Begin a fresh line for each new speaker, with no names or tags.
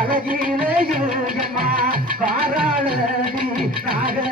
அழகிலே யோகமா பாராளி நாக